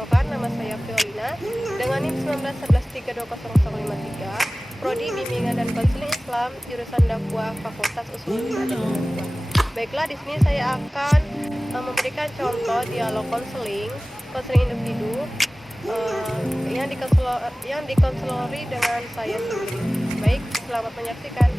perkenalkan, nama saya Fiolina dengan NIM 1911320053, Prodi Bimbingan dan Konseling Islam, jurusan Dakwah, Fakultas Usul Adab dan Dakwah. Baiklah, di sini saya akan memberikan contoh dialog konseling individu yang dikonselori dengan saya sendiri. Baik, selamat menyaksikan.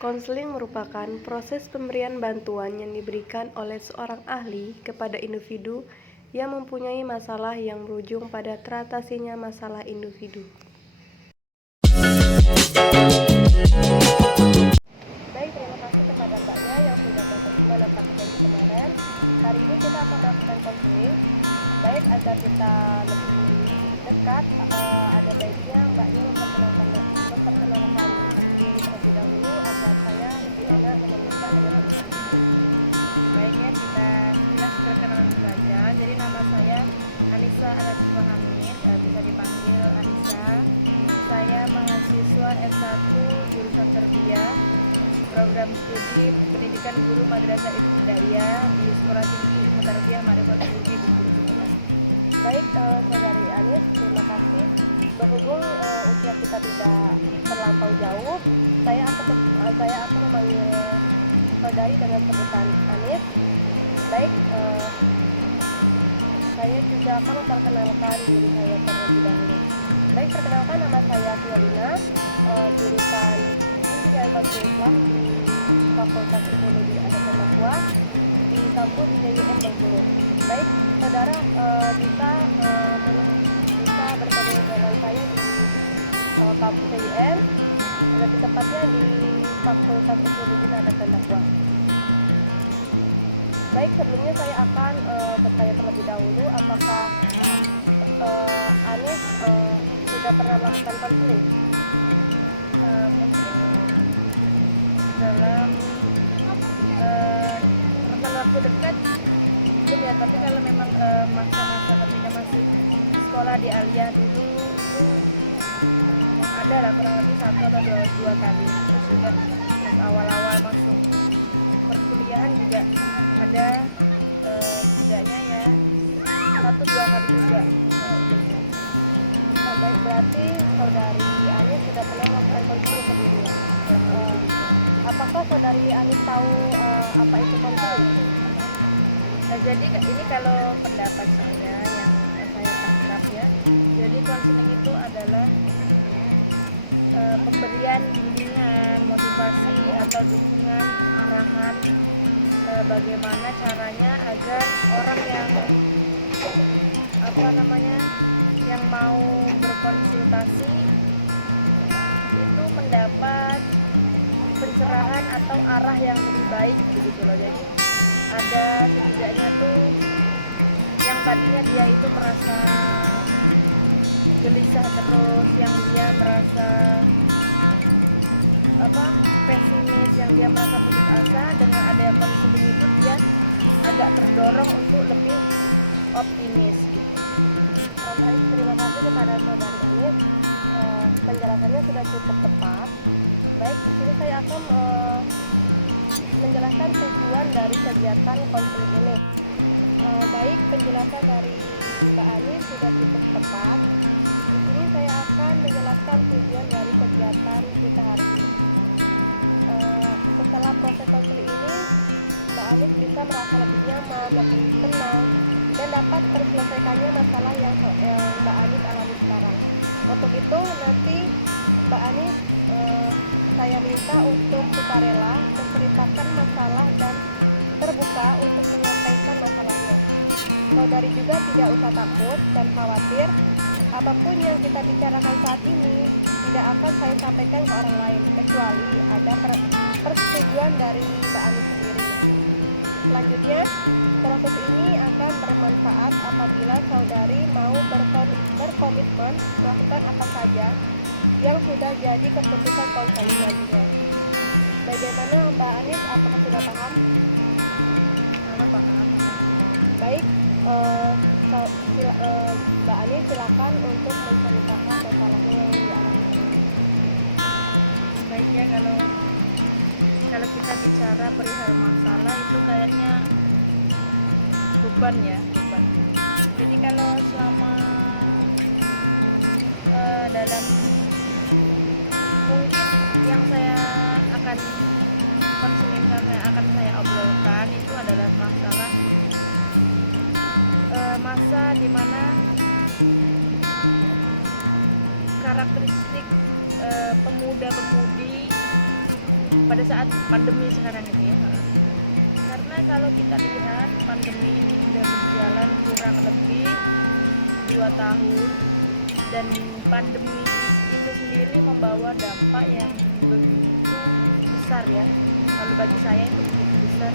Konseling merupakan proses pemberian bantuan yang diberikan oleh seorang ahli kepada individu yang mempunyai masalah yang berujung pada teratasinya masalah individu. Baik, terima kasih kepada Mbaknya yang sudah menepati janji kemarin. Hari ini kita akan melakukan konseling. Baik, agar kita lebih dekat, ada baiknya Mbaknya memperkenalkan diri terlebih dahulu agar saya lebih enak menemukan dengan Baiknya kita jelas perkenalan saja. Jadi nama saya Anissa Aratifah Hamid, bisa dipanggil Anissa. Saya mahasiswa S1 jurusan Tarbiyah, program studi pendidikan guru Madrasah Ibtidaiyah di Sekolah Tinggi Ilmu Tarbiyah Ma'rifatul Ulumi Bengkulu. Baik, saudari Anis, terima kasih. Berhubung usia kita tidak terlampau jauh, saya akan memanggil saudari dengan sebutan Anis. Baik, saya juga akan memperkenalkan diri saya terlebih dahulu. Baik, perkenalkan, nama saya Fiolina, jurusan Bimbingan dan Konseling Islam di Fakultas Psikologi Adab dan Dakwah di kampus IAIN Bengkulu. Baik, saudara bisa bertemu dengan saya di kampus IAIN, lebih tepatnya di Fakultas Usuluddin Adab dan Dakwah. Baik, sebelumnya saya akan bertanya terlebih dahulu, apakah Anis sudah pernah melakukan konseling? Mungkin dalam rentan waktu dekat belum ya, tapi kalau memang masa-masa ketika masih sekolah di Aliyah dulu itu ada lah kurang lebih 1 atau 2 kali. Terus juga pas awal-awal masuk perkuliahan juga ada setidaknya ya 1-2 kali juga. Baik, berarti saudari Anis sudah pernah melakukan konseling sebelumnya. Apakah saudari Anis tahu apa itu konseling? Nah, jadi ini kalau pendapat saya yang saya tangkap ya, jadi konseling itu adalah pemberian bimbingan, motivasi atau dukungan arahan bagaimana caranya agar orang yang mau berkonsultasi itu mendapat pencerahan atau arah yang lebih baik begitu loh. Jadi ada setidaknya tuh yang tadinya dia itu merasa gelisah terus, yang dia merasa pesimis, yang dia merasa putus asa, dengan adanya konseling itu dia agak terdorong untuk lebih optimis gitu. Baik, terima kasih kepada saudari Anis. Penjelasannya sudah cukup tepat. Baik, di sini saya akan menjelaskan tujuan dari kegiatan konseling ini. Baik, penjelasan dari Mbak Anis sudah cukup tepat. Di sini saya akan menjelaskan tujuan dari kegiatan kita hari ini. Setelah proses konseling ini, Mbak Anis bisa merasa lebih nyaman, lebih tenang, dan dapat terselesaikannya masalah yang Mbak Anis alami sekarang. Untuk itu nanti Mbak Anis saya minta untuk sukarela menceritakan masalah dan terbuka untuk menyampaikan masalahnya. Saudari juga tidak usah takut dan khawatir, apapun yang kita bicarakan saat ini tidak akan saya sampaikan ke orang lain kecuali ada persetujuan dari Mbak Anis sendiri. Selanjutnya, proses ini akan bermanfaat apabila saudari mau berkomitmen melakukan apa saja yang sudah jadi keputusan konseling nantinya. Bagaimana Mbak Anis, apakah sudah paham? Kalau paham. Baik, Mbak Anis silakan untuk menceritakan masalahnya yang dialami. Baiknya kalau kita bicara perihal masalah itu kayaknya beban. Jadi kalau selama dalam mungkin yang saya akan konselingkan, yang akan saya obrolkan itu adalah masalah masa dimana karakteristik pemuda-pemudi pada saat pandemi sekarang ini ya. Karena kalau kita lihat pandemi ini sudah berjalan kurang lebih 2 tahun, dan pandemi itu sendiri membawa dampak yang begitu besar ya. Kalau bagi saya itu begitu besar,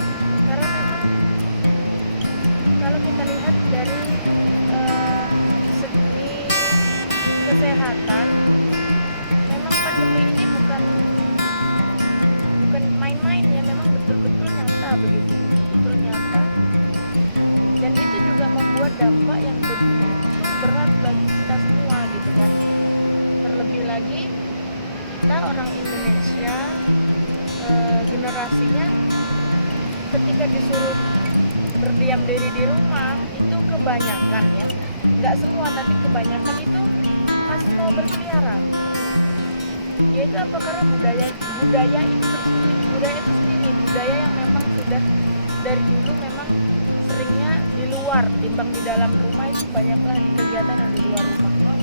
karena memang kalau kita lihat dari segi kesehatan, memang pandemi ini bukan main-main ya, memang betul-betul nyata begitu, betul nyata, dan itu juga membuat dampak yang begitu berat bagi kita semua gitu kan. Terlebih lagi kita orang Indonesia, generasinya ketika disuruh berdiam diri di rumah itu kebanyakan ya, nggak semua tapi kebanyakan itu masih mau berkeliaran. Yaitu apa? Karena budaya itu sendiri, budaya yang memang sudah dari dulu memang seringnya di luar timbang di dalam rumah, itu banyaklah kegiatan yang di luar rumah,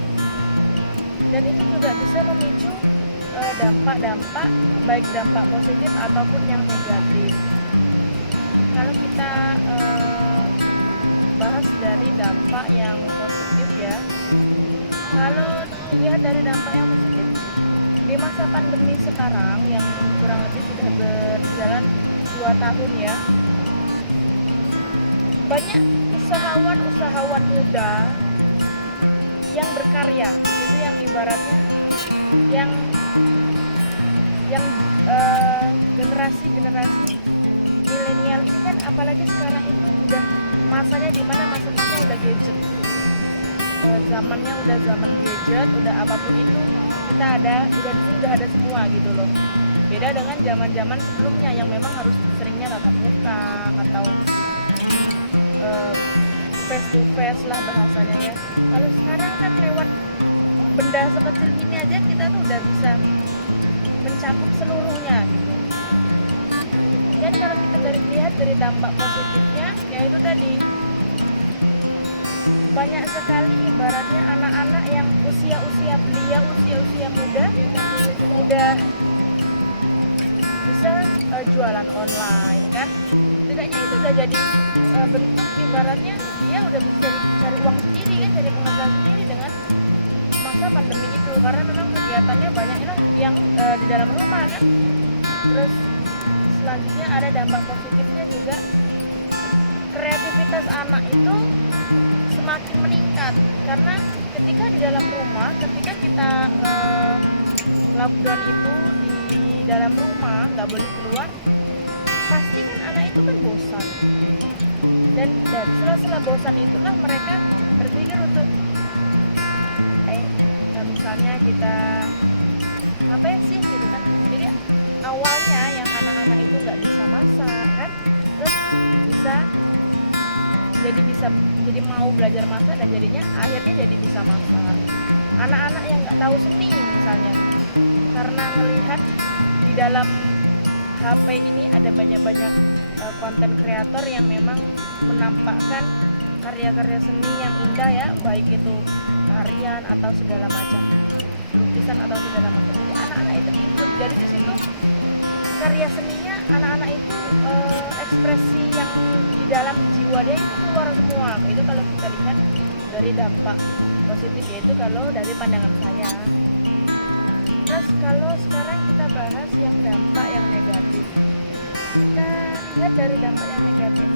dan itu juga bisa memicu dampak-dampak, baik dampak positif ataupun yang negatif. Kalau kita bahas dari dampak yang positif ya, kalau dilihat dari dampak yang positif di masa pandemi sekarang yang kurang lebih sudah berjalan 2 tahun ya. Banyak usahawan muda yang berkarya, itu yang ibaratnya yang generasi milenial ini kan, apalagi sekarang itu udah masanya di mana masa-masa udah gadget, zamannya udah zaman gadget, udah apapun itu kita ada, udah di sini udah ada semua gitu loh. Beda dengan zaman-zaman sebelumnya yang memang harus seringnya tatap muka atau face to face lah bahasanya ya. Kalau sekarang kan lewat benda sekecil ini aja kita tuh udah bisa mencakup seluruhnya gitu. Dan kalau kita lihat dari dampak positifnya, yaitu tadi banyak sekali ibaratnya anak-anak yang usia-usia belia, usia-usia muda udah bisa jualan online kan. Setidaknya itu udah jadi bentuk ibaratnya dia udah bisa cari uang sendiri kan, cari penghasilan sendiri dengan masa pandemi itu, karena memang kegiatannya banyak lah yang di dalam rumah kan. Terus selanjutnya ada dampak positifnya juga, kreativitas anak itu semakin meningkat karena ketika di dalam rumah, ketika kita lockdown itu di dalam rumah nggak boleh keluar, pasti kan anak itu kan bosan, dan sela-sela bosan itulah mereka berpikir untuk misalnya kita apa ya sih gitu kan. Jadi awalnya yang anak-anak itu nggak bisa masak kan, terus jadi mau belajar masak dan jadinya akhirnya jadi bisa masak. Anak-anak yang nggak tahu seni misalnya, karena melihat di dalam HP ini ada banyak konten kreator yang memang menampakkan karya-karya seni yang indah ya, baik itu tarian atau segala macam, lukisan atau segala macam. Jadi anak-anak itu ikut, jadi di situ karya seninya anak-anak itu ekspresi yang di dalam jiwa dia itu keluar semua. Itu kalau kita lihat dari dampak positif, yaitu kalau dari pandangan saya. Terus kalau sekarang kita bahas yang dampak yang negatif, kita lihat dari dampak yang negatif,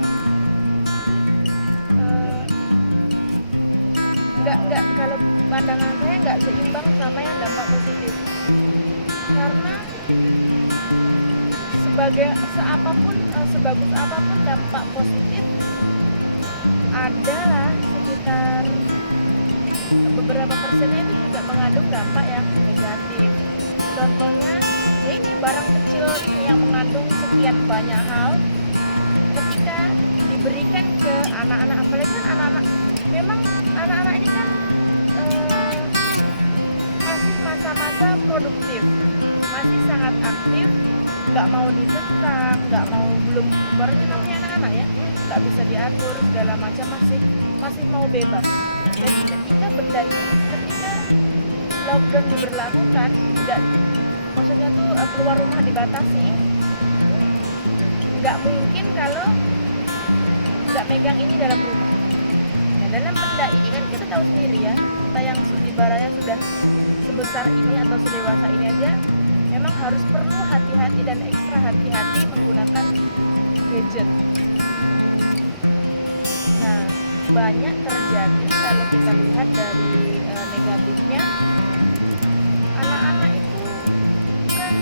nggak kalau pandangan saya nggak seimbang sama yang dampak positif, karena sebagus apapun dampak positif, adalah sekitar beberapa persennya itu juga mengandung dampak yang negatif. Contohnya ya ini barang kecil ini yang mengandung sekian banyak hal, ketika diberikan ke anak-anak, apalagi kan anak-anak, memang anak-anak ini kan masih masa-masa produktif, masih sangat aktif, nggak mau dikekang, nggak mau, belum, barunya namanya anak-anak ya, nggak bisa diatur segala macam, masih mau bebas. Jadi ketika benda ini, ketika lockdown diberlakukan, tidak, maksudnya tuh keluar rumah dibatasi, nggak mungkin kalau nggak megang ini dalam rumah. Nah, dalam benda ini kan kita tahu sendiri ya, kita yang ibaratnya sudah sebesar ini atau sedewasa ini aja memang harus perlu hati-hati dan ekstra hati-hati menggunakan gadget. Nah, banyak terjadi kalau kita lihat dari negatifnya, anak-anak itu kan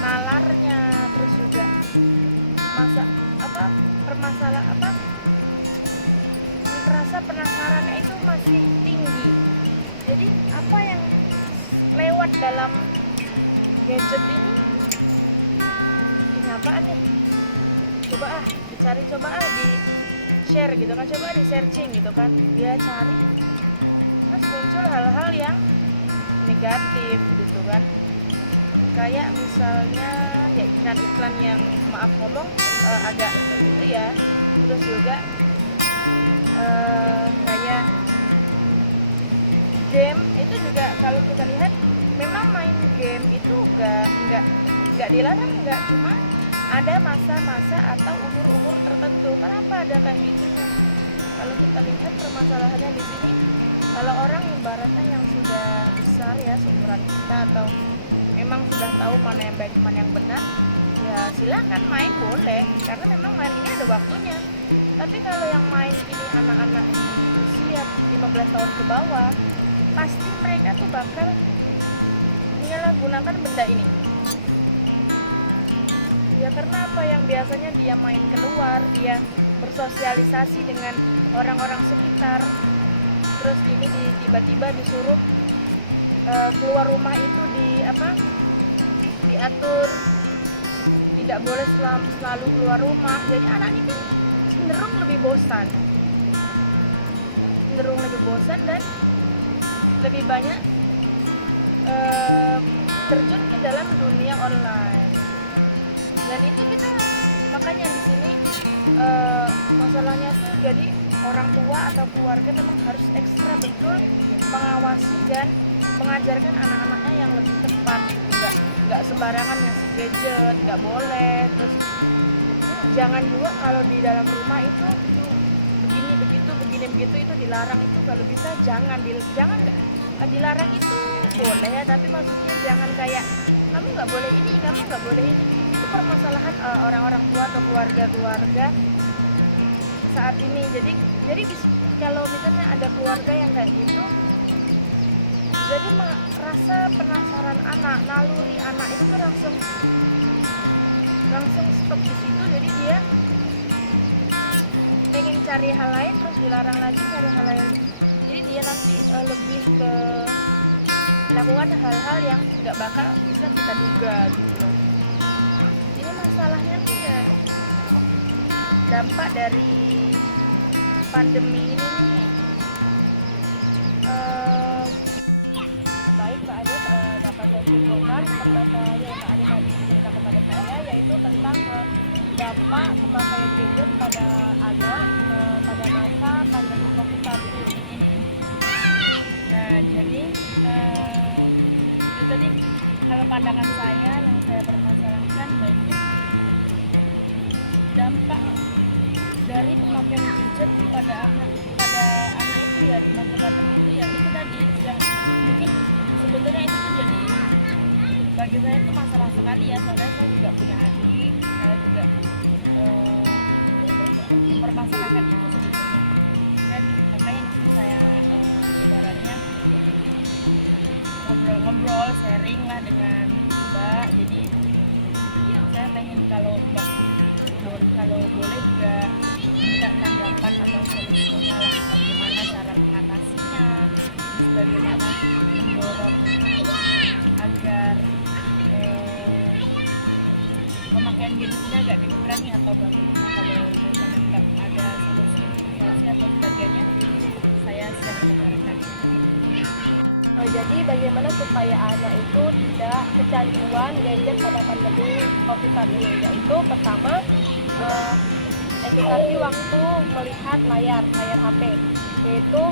nalarnya, terus juga rasa penasarannya itu masih tinggi. Jadi apa yang lewat dalam gadget ini apaan nih, coba dicari, di share gitu kan, coba di searching gitu kan, dia cari, terus muncul hal-hal yang negatif gitu kan, kayak misalnya ya iklan-iklan yang maaf ngomong agak gitu ya. Terus juga kayak game itu juga kalau kita lihat, memang main game itu nggak dilarang, nggak, cuma ada masa-masa atau umur-umur tertentu. Kenapa ada kayak gitu? Kalau kita lihat permasalahannya di sini, kalau orang ibaratnya yang sudah besar ya, seumuran kita atau memang sudah tahu mana yang baik mana yang benar, ya silakan main boleh, karena memang main ini ada waktunya. Tapi kalau yang main ini anak-anak di usia 15 tahun ke bawah, pasti mereka tuh bakal menyalahgunakan benda ini. Ya karena apa, yang biasanya dia main keluar, dia bersosialisasi dengan orang-orang sekitar, terus ini tiba-tiba disuruh keluar rumah itu diatur, tidak boleh selalu keluar rumah. Jadi anak itu cenderung lebih bosan dan lebih banyak terjun ke dalam dunia online. Dan itu kita makanya di sini masalahnya tuh, jadi orang tua atau keluarga memang harus ekstra betul mengawasi dan mengajarkan anak-anaknya yang lebih tepat. Nggak sembarangan ngasih gadget, nggak boleh. Terus jangan juga kalau di dalam rumah itu begini begitu itu dilarang. Itu kalau bisa jangan dilarang, itu boleh ya, tapi maksudnya jangan kayak kamu nggak boleh ini, kamu nggak boleh ini. Itu permasalahan orang-orang tua atau keluarga saat ini. Jadi kalau misalnya ada keluarga yang kayak gitu, jadi rasa penasaran anak, naluri anak itu tuh langsung stop di situ. Jadi dia pengen cari hal lain, terus dilarang lagi cari hal lain. Jadi dia nanti lebih ke melakukan hal-hal yang nggak bakal bisa kita duga gitu loh. Ini masalahnya tuh ya dampak dari pandemi ini nih. Baik, Mbak Anies, dapat saya simpulkan permasalahan yang Mbak Anies tadi cerita kepada saya, yaitu tentang dampak pemakaian gadget pada anak pada masa pandemi COVID-19 ini. Nah, jadi itu tadi kalau pandangan saya yang saya permasalahkan, baiknya dampak dari pemakaian gadget pada anak itu ya di masa pandemi itu ya itu tadi yang mungkin sebetulnya itu tuh jadi bagi saya itu masalah sekali ya, soalnya saya juga punya adik, saya juga mempermasalahkan itu sebetulnya. Dan makanya di sini saya ibaratnya ngobrol-ngobrol, sharing lah dengan Mbak. Jadi saya pengen kalau Mbak kalau boleh juga minta tanggapan atau solusinya lah, bagaimana cara mengatasinya, terus bagaimana mendorong agar pemakaian gadgetnya agak dikurangi, atau bagaimana kalau misalnya Mbak ada solusi atau sebagainya, saya siap mendengarkan. Jadi bagaimana supaya anak itu tidak kecanduan gadget pada pandemi COVID-19, yaitu pertama edukasi waktu melihat layar HP, yaitu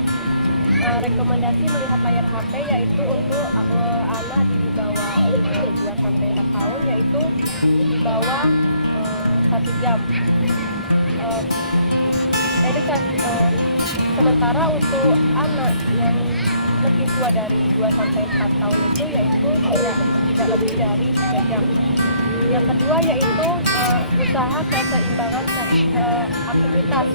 rekomendasi melihat layar HP yaitu untuk anak di bawah 2-4 tahun, yaitu di bawah 1 jam. Edukasi sementara untuk anak yang lebih tua dari 2-4 tahun itu yaitu tidak lebih dari 3 jam. Yang kedua yaitu usaha keseimbangan aktivitas,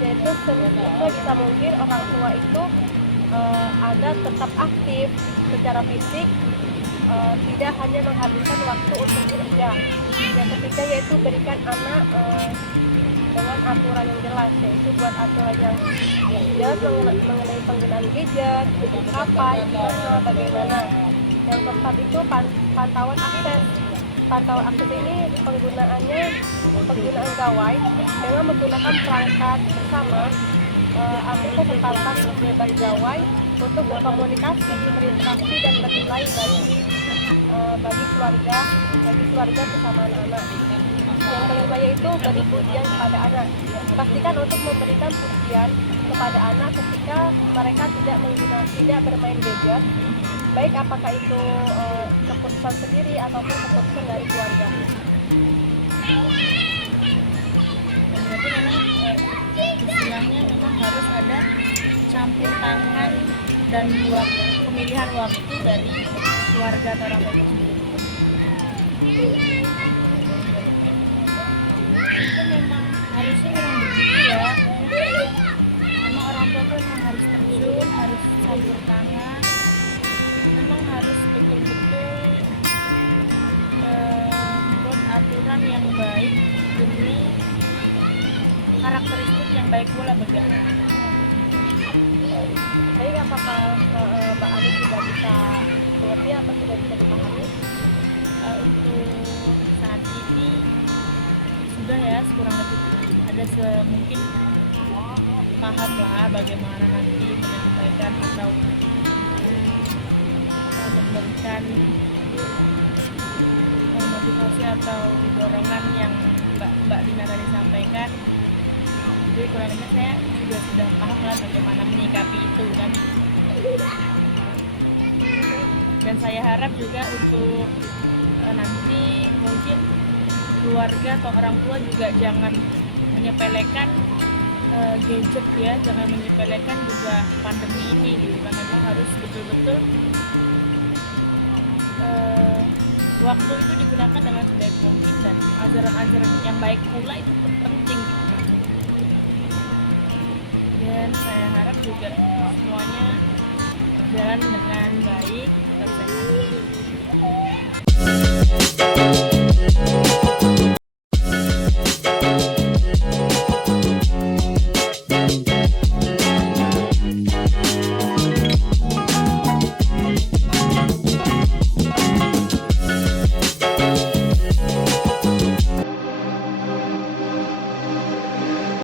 yaitu sebisa mungkin orang tua itu ada tetap aktif secara fisik, tidak hanya menghabiskan waktu untuk bekerja. Yang ketiga yaitu berikan anak dengan aturan yang jelas, yaitu buat aturan yang jelas mengenai penggunaan gadget, kapan, gimana, bagaimana. Yang keempat itu pantauan akses. Pantauan akses ini penggunaan gawai dengan menggunakan perangkat bersama atau kesempatan bebas gawai untuk berkomunikasi, berinteraksi dan bernilai bagi keluarga bersama anak-anak. Yang kelima yaitu beri pujian kepada anak. Pastikan untuk memberikan pujian kepada anak ketika mereka tidak bermain gadget, baik apakah itu keputusan sendiri ataupun keputusan dari keluarga. Berarti memang istilahnya memang harus ada campur tangan dan pemilihan waktu dari keluarga atau orang tua sendiri. itu memang harusnya memang begitu ya. Memang orang tua tuh memang harus terjun, harus campur tangan, memang harus betul-betul membuat aturan yang baik demi karakteristik yang baik pula bagi anak. Jadi apakah Mbak Arif juga bisa mengerti apa tidak bisa dipahami? Untuk saat ini sudah ya, kurang lebih ada semungkin paham lah bagaimana nanti menyampaikan atau memberikan motivasi atau dorongan yang Mbak Dina tadi sampaikan. Jadi kurang lebih saya juga sudah paham lah bagaimana menyikapi itu kan. Dan saya harap juga untuk nanti mungkin keluarga atau orang tua juga jangan menyepelekan gadget ya, jangan menyepelekan juga pandemi ini gitu kan. Memang harus betul-betul waktu itu digunakan dengan sebaik mungkin dan ajaran-ajaran yang baik pula itu pun penting gitu kan. Dan saya harap juga semuanya berjalan dengan baik, tetap sehat.